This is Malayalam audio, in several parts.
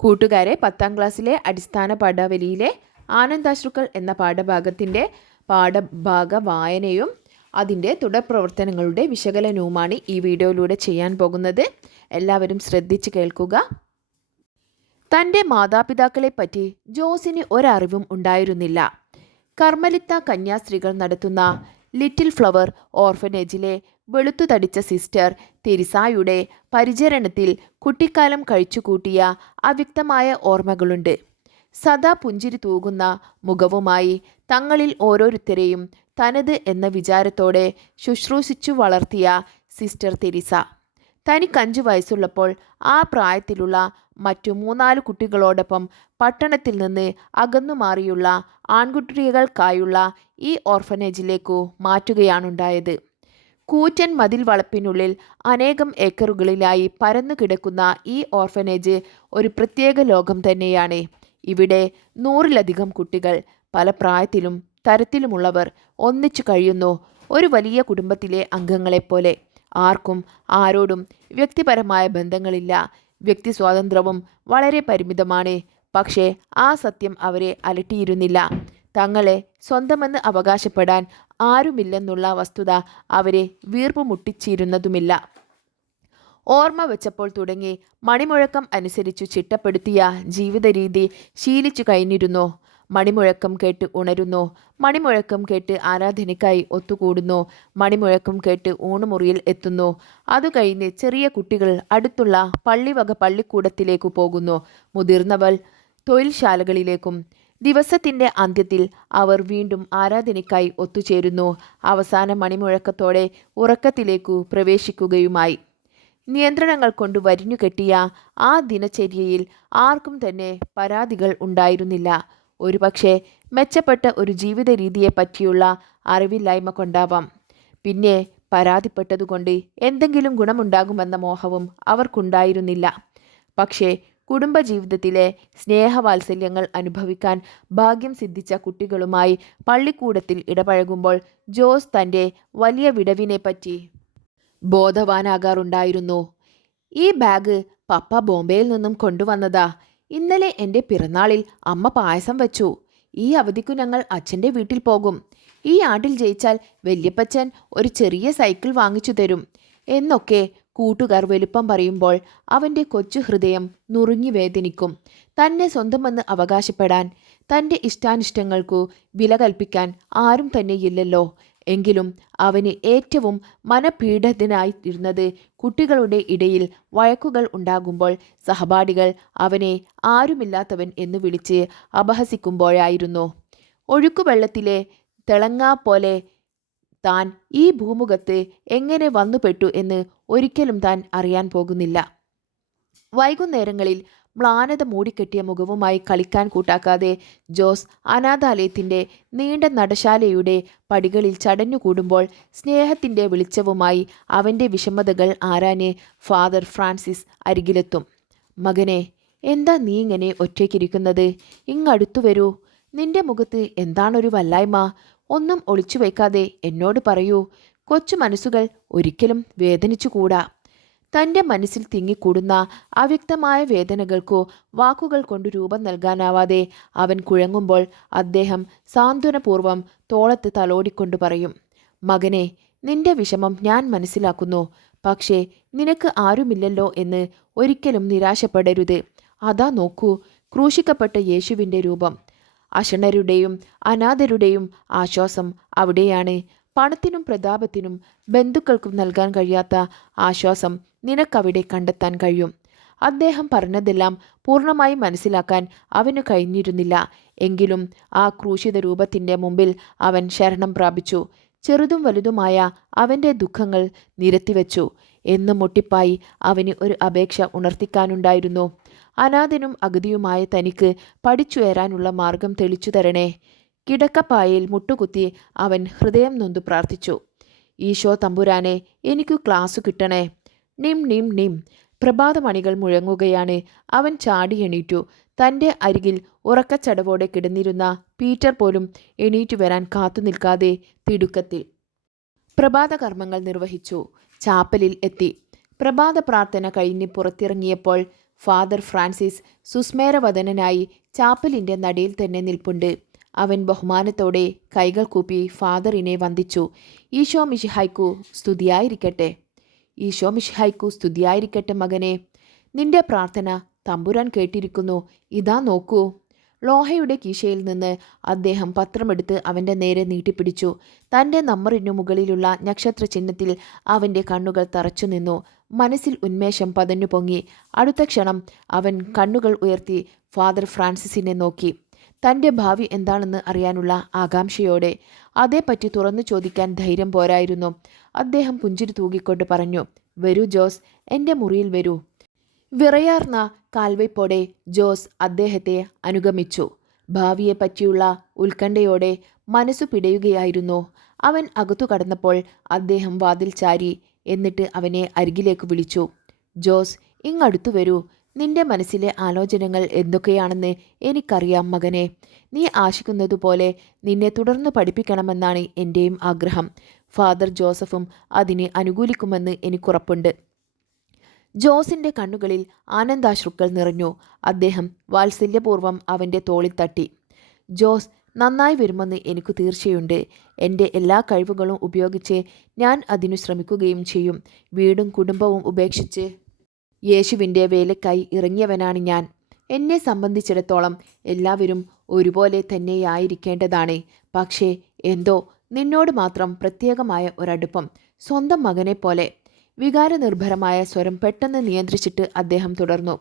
കൂട്ടുകാരെ, 10ാം ക്ലാസ്സിലെ അടിസ്ഥാന പാഠാവലിയിലെ ആനന്ദാശ്രുക്കൾ എന്ന പാഠഭാഗത്തിൻ്റെ പാഠഭാഗ വായനയും അതിൻ്റെ തുടർ പ്രവർത്തനങ്ങളുടെ വിശകലനവുമാണ് ഈ വീഡിയോയിലൂടെ ചെയ്യാൻ പോകുന്നത്. എല്ലാവരും ശ്രദ്ധിച്ച് കേൾക്കുക. തൻ്റെ മാതാപിതാക്കളെപ്പറ്റി ജോസിന് ഒരറിവും ഉണ്ടായിരുന്നില്ല. കർമ്മലിത്ത കന്യാസ്ത്രീകൾ നടത്തുന്ന ലിറ്റിൽ ഫ്ലവർ ഓർഫനേജിലെ വെളുത്തു തടിച്ച സിസ്റ്റർ തെരിസായുടെ പരിചരണത്തിൽ കുട്ടിക്കാലം കഴിച്ചുകൂട്ടിയ അവ്യക്തമായ ഓർമ്മകളുണ്ട്. സദാ പുഞ്ചിരി തൂകുന്ന മുഖവുമായി തങ്ങളിൽ ഓരോരുത്തരെയും തനത് എന്ന വിചാരത്തോടെ ശുശ്രൂഷിച്ചു വളർത്തിയ സിസ്റ്റർ തെരിസ തനിക്ക് 5 വയസ്സുള്ളപ്പോൾ ആ പ്രായത്തിലുള്ള മറ്റു 3-4 കുട്ടികളോടൊപ്പം പട്ടണത്തിൽ നിന്ന് അകന്നുമാറിയുള്ള ആൺകുട്ടികൾക്കായുള്ള ഈ ഓർഫനേജിലേക്കു മാറ്റുകയാണുണ്ടായത്. കൂറ്റൻ മതിൽ വളപ്പിനുള്ളിൽ അനേകം ഏക്കറുകളിലായി പരന്നു കിടക്കുന്ന ഈ ഓർഫനേജ് ഒരു പ്രത്യേക ലോകം തന്നെയാണ്. ഇവിടെ 100-ലധികം കുട്ടികൾ, പല പ്രായത്തിലും തരത്തിലുമുള്ളവർ ഒന്നിച്ചു കഴിയുന്നു. ഒരു വലിയ കുടുംബത്തിലെ അംഗങ്ങളെപ്പോലെ. ആർക്കും ആരോടും വ്യക്തിപരമായ ബന്ധങ്ങളില്ല. വ്യക്തി സ്വാതന്ത്ര്യവും വളരെ പരിമിതമാണ്. പക്ഷേ ആ സത്യം അവരെ അലട്ടിയിരുന്നില്ല. തങ്ങളെ സ്വന്തമെന്ന് അവകാശപ്പെടാൻ ആരുമില്ലെന്നുള്ള വസ്തുത അവരെ വീർപ്പ് മുട്ടിച്ചിരുന്നതുമില്ല. ഓർമ്മ വെച്ചപ്പോൾ തുടങ്ങി മണിമുഴക്കം അനുസരിച്ചു ചിട്ടപ്പെടുത്തിയ ജീവിത രീതി ശീലിച്ചു കഴിഞ്ഞിരുന്നു. മണിമുഴക്കം കേട്ട് ഉണരുന്നു, മണിമുഴക്കം കേട്ട് ആരാധനയ്ക്കായി ഒത്തുകൂടുന്നു, മണിമുഴക്കം കേട്ട് ഊണുമുറിയിൽ എത്തുന്നു. അതു കഴിഞ്ഞ് ചെറിയ കുട്ടികൾ അടുത്തുള്ള പള്ളിവക പള്ളിക്കൂടത്തിലേക്കു പോകുന്നു, മുതിർന്നവർ തൊഴിൽശാലകളിലേക്കും. ദിവസത്തിൻ്റെ അന്ത്യത്തിൽ അവർ വീണ്ടും ആരാധനയ്ക്കായി ഒത്തുചേരുന്നു. അവസാന മണിമുഴക്കത്തോടെ ഉറക്കത്തിലേക്കു പ്രവേശിക്കുകയുമായി. നിയന്ത്രണങ്ങൾ കൊണ്ട് വരിഞ്ഞുകെട്ടിയ ആ ദിനചര്യയിൽ ആർക്കും തന്നെ പരാതികൾ ഉണ്ടായിരുന്നില്ല. ഒരുപക്ഷെ മെച്ചപ്പെട്ട ഒരു ജീവിത രീതിയെപ്പറ്റിയുള്ള അറിവില്ലായ്മ കൊണ്ടാവാം. പിന്നെ പരാതിപ്പെട്ടതുകൊണ്ട് എന്തെങ്കിലും ഗുണമുണ്ടാകുമെന്ന മോഹവും അവർക്കുണ്ടായിരുന്നില്ല. പക്ഷേ കുടുംബജീവിതത്തിലെ സ്നേഹവാത്സല്യങ്ങൾ അനുഭവിക്കാൻ ഭാഗ്യം സിദ്ധിച്ച കുട്ടികളുമായി പള്ളിക്കൂടത്തിൽ ഇടപഴകുമ്പോൾ ജോസ് തൻ്റെ വലിയ വിടവിനെപ്പറ്റി ബോധവാനാകാറുണ്ടായിരുന്നു. ഈ ബാഗ് പപ്പ ബോംബെയിൽ നിന്നും കൊണ്ടുവന്നതാ. ഇന്നലെ എൻ്റെ പിറന്നാളിൽ അമ്മ പായസം വെച്ചു. ഈ അവധിക്കു ഞങ്ങൾ അച്ഛൻ്റെ വീട്ടിൽ പോകും. ഈ ആണ്ടിൽ ജയിച്ചാൽ വല്യപ്പച്ചൻ ഒരു ചെറിയ സൈക്കിൾ വാങ്ങിച്ചു തരും എന്നൊക്കെ കൂട്ടുകാർ വലുപ്പം പറയുമ്പോൾ അവൻ്റെ കൊച്ചു ഹൃദയം നുറുങ്ങി വേദനിക്കും. തന്നെ സ്വന്തമെന്ന് അവകാശപ്പെടാൻ, തൻ്റെ ഇഷ്ടാനിഷ്ടങ്ങൾക്കു വില കൽപ്പിക്കാൻ ആരും തന്നെയില്ലല്ലോ. എങ്കിലും അവന് ഏറ്റവും മനപീഡിതനായിരുന്നത് കുട്ടികളുടെ ഇടയിൽ വഴക്കുകൾ ഉണ്ടാകുമ്പോൾ സഹപാഠികൾ അവനെ ആരുമില്ലാത്തവൻ എന്ന് വിളിച്ച് അപഹസിക്കുമ്പോഴായിരുന്നു. ഒഴുക്കുവെള്ളത്തിലെ തിളങ്ങ പോലെ താൻ ഈ ഭൂമുഖത്ത് എങ്ങനെ വന്നുപെട്ടു എന്ന് ഒരിക്കലും താൻ അറിയാൻ പോകുന്നില്ല. വൈകുന്നേരങ്ങളിൽ മ്ലാനത മൂടിക്കെട്ടിയ മുഖവുമായി കളിക്കാൻ കൂട്ടാക്കാതെ ജോസ് അനാഥാലയത്തിൻ്റെ നീണ്ട നടശാലയുടെ പടികളിൽ ചടഞ്ഞുകൂടുമ്പോൾ സ്നേഹത്തിൻ്റെ വെളിച്ചവുമായി അവൻ്റെ വിഷമതകൾ ആരാന് ഫാദർ ഫ്രാൻസിസ് അരികിലെത്തും. മകനെ, എന്താ നീ ഇങ്ങനെ ഒറ്റയ്ക്കിരിക്കുന്നത്? ഇങ്ങടുത്തു വരൂ. നിന്റെ മുഖത്ത് എന്താണൊരു വല്ലായ്മ? ഒന്നും ഒളിച്ചു വയ്ക്കാതെ എന്നോട് പറയൂ. കൊച്ചു മനസ്സുകൾ ഒരിക്കലും വേദനിച്ചുകൂടാ. തൻ്റെ മനസ്സിൽ തിങ്ങിക്കൂടുന്ന അവ്യക്തമായ വേദനകൾക്കു വാക്കുകൾ കൊണ്ട് രൂപം നൽകാനാവാതെ അവൻ കുഴങ്ങുമ്പോൾ അദ്ദേഹം സാന്ത്വനപൂർവ്വം തോളത്ത് തലോടിക്കൊണ്ട് പറയും, മകനെ, നിന്റെ വിഷമം ഞാൻ മനസ്സിലാക്കുന്നു. പക്ഷേ നിനക്ക് ആരുമില്ലല്ലോ എന്ന് ഒരിക്കലും നിരാശപ്പെടരുത്. അതാ നോക്കൂ, ക്രൂശിക്കപ്പെട്ട യേശുവിൻ്റെ രൂപം. അശരണരുടെയും അനാഥരുടെയും ആശ്വാസം അവിടെയാണ്. പണത്തിനും പ്രതാപത്തിനും ബന്ധുക്കൾക്കും നൽകാൻ കഴിയാത്ത ആശ്വാസം നിനക്കവിടെ കണ്ടെത്താൻ കഴിയും. അദ്ദേഹം പറഞ്ഞതെല്ലാം പൂർണ്ണമായി മനസ്സിലാക്കാൻ അവന് കഴിഞ്ഞിരുന്നില്ല. എങ്കിലും ആ ക്രൂശിത രൂപത്തിൻ്റെ മുമ്പിൽ അവൻ ശരണം പ്രാപിച്ചു. ചെറുതും വലുതുമായ അവൻ്റെ ദുഃഖങ്ങൾ നിരത്തിവെച്ചു. എന്നും മുട്ടിപ്പായി അവന് ഒരു അപേക്ഷ ഉണർത്തിക്കാനുണ്ടായിരുന്നു. അനാഥനും അഗതിയുമായ തനിക്ക് പഠിച്ചുയരാനുള്ള മാർഗം തെളിച്ചു തരണേ. കിടക്കപ്പായയിൽ മുട്ടുകുത്തി അവൻ ഹൃദയം നൊന്തു പ്രാർത്ഥിച്ചു, ഈശോ തമ്പുരാനെ, എനിക്കു ക്ലാസ് കിട്ടണേ. നിം നിം നിം പ്രഭാതമണികൾ മുഴങ്ങുകയാണ്. അവൻ ചാടി എണീറ്റു. തൻ്റെ അരികിൽ ഉറക്കച്ചടവോടെ കിടന്നിരുന്ന പീറ്റർ പോലും എണീറ്റു വരാൻ കാത്തു നിൽക്കാതെ തിടുക്കത്തിൽ പ്രഭാത കർമ്മങ്ങൾ നിർവഹിച്ചു. ചാപ്പലിൽ എത്തി. പ്രഭാത പ്രാർത്ഥന കഴിഞ്ഞ് പുറത്തിറങ്ങിയപ്പോൾ ഫാദർ ഫ്രാൻസിസ് സുസ്മേരവദനായി ചാപ്പലിൻ്റെ നടിയിൽ തന്നെ നിൽപ്പുണ്ട്. അവൻ ബഹുമാനത്തോടെ കൈകൾ കൂപ്പി ഫാദറിനെ വന്ദിച്ചു. ഈശോ മിശിഹായ്ക്കു സ്തുതിയായിരിക്കട്ടെ. ഈശോ മിശിഹായ്ക്കു സ്തുതിയായിരിക്കട്ടെ മകനെ. നിന്റെ പ്രാർത്ഥന തമ്പുരാൻ കേട്ടിരിക്കുന്നു. ഇതാ നോക്കൂ. ലോഹയുടെ കീശയിൽ നിന്ന് അദ്ദേഹം പത്രമെടുത്ത് അവൻ്റെ നേരെ നീട്ടിപ്പിടിച്ചു. തൻ്റെ നമ്പറിനു മുകളിലുള്ള നക്ഷത്ര ചിഹ്നത്തിൽ അവൻ്റെ കണ്ണുകൾ തറച്ചു നിന്നു. മനസ്സിൽ ഉന്മേഷം പതഞ്ഞു പൊങ്ങി. അടുത്ത ക്ഷണം അവൻ കണ്ണുകൾ ഉയർത്തി ഫാദർ ഫ്രാൻസിസിനെ നോക്കി. തൻ്റെ ഭാവി എന്താണെന്ന് അറിയാനുള്ള ആകാംക്ഷയോടെ. അതേപ്പറ്റി തുറന്നു ചോദിക്കാൻ ധൈര്യം പോരായിരുന്നു. അദ്ദേഹം പുഞ്ചിരി തൂകിക്കൊണ്ട് പറഞ്ഞു, വരൂ ജോസ്, എൻ്റെ മുറിയിൽ വരൂ. വിറയാർന്ന കാൽവയ്പോടെ ജോസ് അദ്ദേഹത്തെ അനുഗമിച്ചു. ഭാവിയെപ്പറ്റിയുള്ള ഉത്കണ്ഠയോടെ മനസ്സു പിടയുകയായിരുന്നു. അവൻ അകത്തു കടന്നപ്പോൾ അദ്ദേഹം വാതിൽ ചാരി. എന്നിട്ട് അവനെ അരികിലേക്ക് വിളിച്ചു. ജോസ്, ഇങ്ങടുത്തു വരൂ. നിന്റെ മനസ്സിലെ ആലോചനകൾ എന്തൊക്കെയാണെന്ന് എനിക്കറിയാം മകനെ. നീ ആശിക്കുന്നതുപോലെ നിന്നെ തുടർന്ന് പഠിപ്പിക്കണമെന്നാണ് എൻ്റെയും ആഗ്രഹം. ഫാദർ ജോസഫും അതിനെ അനുകൂലിക്കുമെന്ന് എനിക്കുറപ്പുണ്ട്. ജോസിൻ്റെ കണ്ണുകളിൽ ആനന്ദാശ്രുക്കൾ നിറഞ്ഞു. അദ്ദേഹം വാത്സല്യപൂർവ്വം അവൻ്റെ തോളിൽ തട്ടി. ജോസ്, നന്നായി വരുമെന്ന് എനിക്ക് തീർച്ചയുണ്ട്. എൻ്റെ എല്ലാ കഴിവുകളും ഉപയോഗിച്ച് ഞാൻ അതിനു ശ്രമിക്കുകയും ചെയ്യും. വീടും കുടുംബവും ഉപേക്ഷിച്ച് യേശുവിൻ്റെ വേലക്കായി ഇറങ്ങിയവനാണ് ഞാൻ. എന്നെ സംബന്ധിച്ചിടത്തോളം എല്ലാവരും ഒരുപോലെ തന്നെയായിരിക്കേണ്ടതാണ്. പക്ഷേ എന്തോ നിന്നോട് മാത്രം പ്രത്യേകമായ ഒരടുപ്പം, സ്വന്തം മകനെ പോലെ. വികാരനിർഭരമായ സ്വരം പെട്ടെന്ന് നിയന്ത്രിച്ചിട്ട് അദ്ദേഹം തുടർന്നു.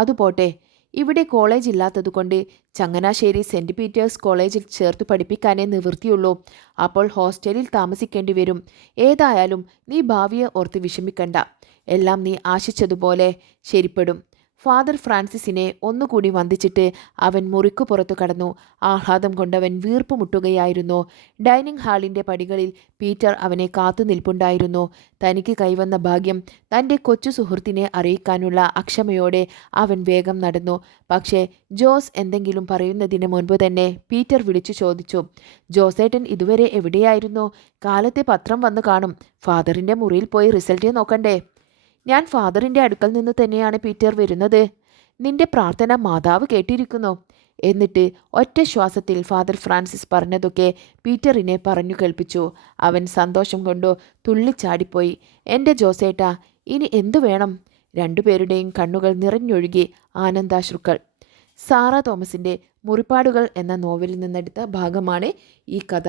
അതുപോട്ടെ, ഇവിടെ കോളേജ് ഇല്ലാത്തതുകൊണ്ട് ചങ്ങനാശ്ശേരി സെൻറ്റ് പീറ്റേഴ്സ് കോളേജിൽ ചേർത്ത് പഠിപ്പിക്കാനേ നിവൃത്തിയുള്ളൂ. അപ്പോൾ ഹോസ്റ്റലിൽ താമസിക്കേണ്ടി വരും. ഏതായാലും നീ ഭാവിയെ ഓർത്ത് വിഷമിക്കണ്ട. എല്ലാം നീ ആശിച്ചതുപോലെ ശരിപ്പെടും. ഫാദർ ഫ്രാൻസിസിനെ ഒന്നുകൂടി വന്ദിച്ചിട്ട് അവൻ മുറിക്കു പുറത്തു കടന്നു. ആഹ്ലാദം കൊണ്ടവൻ വീർപ്പ് മുട്ടുകയായിരുന്നു. ഡൈനിങ് ഹാളിൻ്റെ പടികളിൽ പീറ്റർ അവനെ കാത്തു നിൽപ്പുണ്ടായിരുന്നു. തനിക്ക് കൈവന്ന ഭാഗ്യം തൻ്റെ കൊച്ചു സുഹൃത്തിനെ അറിയിക്കാനുള്ള അക്ഷമയോടെ അവൻ വേഗം നടന്നു. പക്ഷേ ജോസ് എന്തെങ്കിലും പറയുന്നതിന് മുൻപ് തന്നെ പീറ്റർ വിളിച്ചു ചോദിച്ചു, ജോസേട്ടൻ ഇതുവരെ എവിടെയായിരുന്നു? കാലത്തെ പത്രം വന്നു കാണും. ഫാദറിൻ്റെ മുറിയിൽ പോയി റിസൾട്ട് നോക്കണ്ടേ? ഞാൻ ഫാദറിൻ്റെ അടുക്കൽ നിന്ന് തന്നെയാണ് പീറ്റർ വരുന്നത്. നിന്റെ പ്രാർത്ഥന മാതാവ് കേട്ടിരിക്കുന്നു. എന്നിട്ട് ഒറ്റ ശ്വാസത്തിൽ ഫാദർ ഫ്രാൻസിസ് പറഞ്ഞതൊക്കെ പീറ്ററിനെ പറഞ്ഞു കേൾപ്പിച്ചു. അവൻ സന്തോഷം കൊണ്ടു തുള്ളിച്ചാടിപ്പോയി. എൻ്റെ ജോസേട്ടാ, ഇനി എന്തു വേണം? രണ്ടുപേരുടെയും കണ്ണുകൾ നിറഞ്ഞൊഴുകി ആനന്ദാശ്രുക്കൾ. സാറ തോമസിൻ്റെ മുറിപ്പാടുകൾ എന്ന നോവലിൽ നിന്നെടുത്ത ഭാഗമാണ് ഈ കഥ.